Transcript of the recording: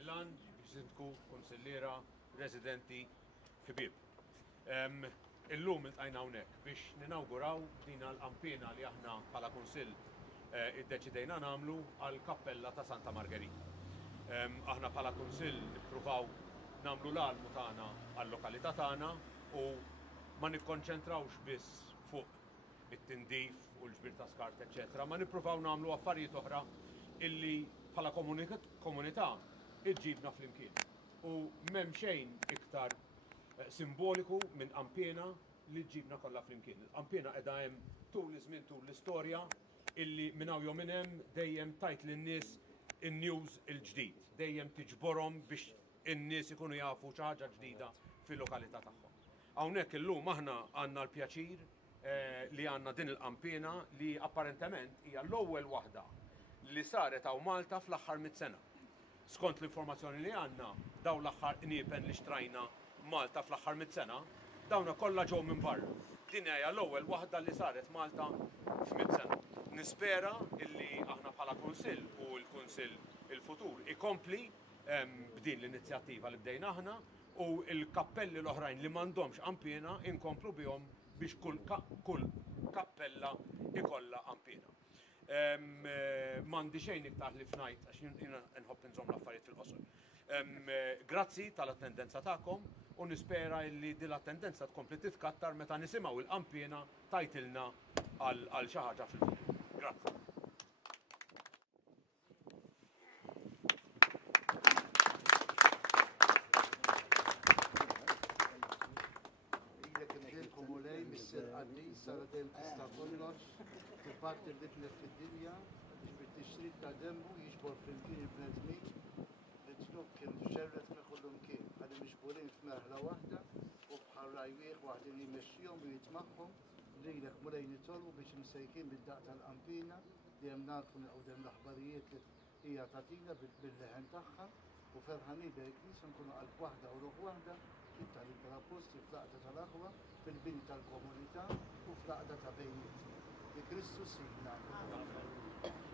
Kappillan, mis-Sindku, Kunsilliera, residenti, ħbieb. Illum iltqajna hawnhekk biex ninawguraw din l-Qanpiena li aħna bħala Kunsill iddeċidejna nagħmlu għall-Kappella ta' Santa Margerita. Aħna bħala Kunsill nippruvaw nagħmlu l-almu tagħna għall-lokalità tagħna u ma nikkonċentrawx biss fuq it-tindif u l-ġbir ta' skart, eċetera, ma nippruvaw nagħmlu affarijiet oħra illi bħala komunità iġġibna flimkien. U m'hemm xejn iktar simboliku minn Qanpiena li ġġibna kollha flimkien. Qanpiena qiegħda hemm tul iż-żmien tul l-istorja illi minn hawn jew minn hemm dejjem tajt lin-nies in-news il-ġdid, dejjem tiġborhom biex in-nies ikunu jafu xi ħaġa ġdida fil-lokalità tagħhom. Hawnhekk illum aħna għandna l-pjaċir li għandna din il-Qanpiena li apparentement hija l-ewwel waħda li saret hawn Malta fl-aħħar 100 sena. Skont l-informazzjoni li għandna dawn l-aħħar inieben li xtrajna Malta fl-aħħar 100 sena, dawna kollha ġew minn barra. Din hija l-ewwel waħda li saret Malta f'100 sena. Nispera illi aħna bħala Kunsill u l-Kunsill il-futur ikompli b'din l-inizjattiva li bdejna aħna u l-kappelli l-oħrajn li m'għandhomx Qanpiena inkomplu bihom biex kull kappella ikollha Qanpiena. M'għandi xejn iktar li f'ngħid għax jiena nħobb inżomm l-affarijiet fil-qosor. Grazzi tal-attendenza tagħkom u nispera li din l-attendenza tkompli titkattar meta nisimgħu l-Qanpiena tajtilna għal xi ħaġa fil-futur. Grazzi. Saret tista' kollox, tibgħat il-bitlet fid-dinja biex bit-tixrid ta' demmu jiġbor flimkien il-bnedmin it-tnub kien xerret minn kullum kien ħalli miġburin f'merħla waħda u bħal rajwieħ waħdin jmexxihom u jitmagħhom lilek mulejn itolbu biex imsejkin bid-daq tal-Qanpiena li hemm nafu minn qudiem l-aħbarijiet li hija tagħtina bil-leħen tagħha u ferħanin bil-Knisja nkunu qalb waħda u ruħ waħda tal-impera posti fl-aqda tal-aħwa fil-bini tal-komunità u fl-aqda ta' bejnietna. Li Kristus jibna.